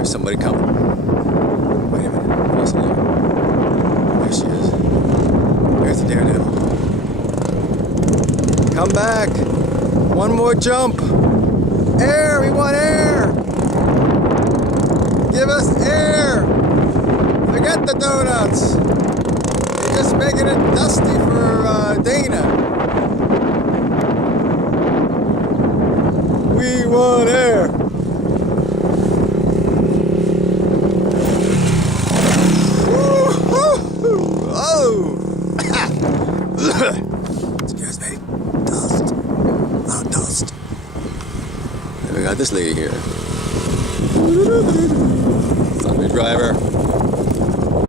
There's somebody coming. Wait a minute. Close look. There she is. There's the daredevil. Come back. One more jump. Air. We want air. Give us air. Forget the donuts. You're just making it dusty for Dana. We want air. Oh! Scares me. Dust. Loud dust. And we got this lady here. Sunday driver.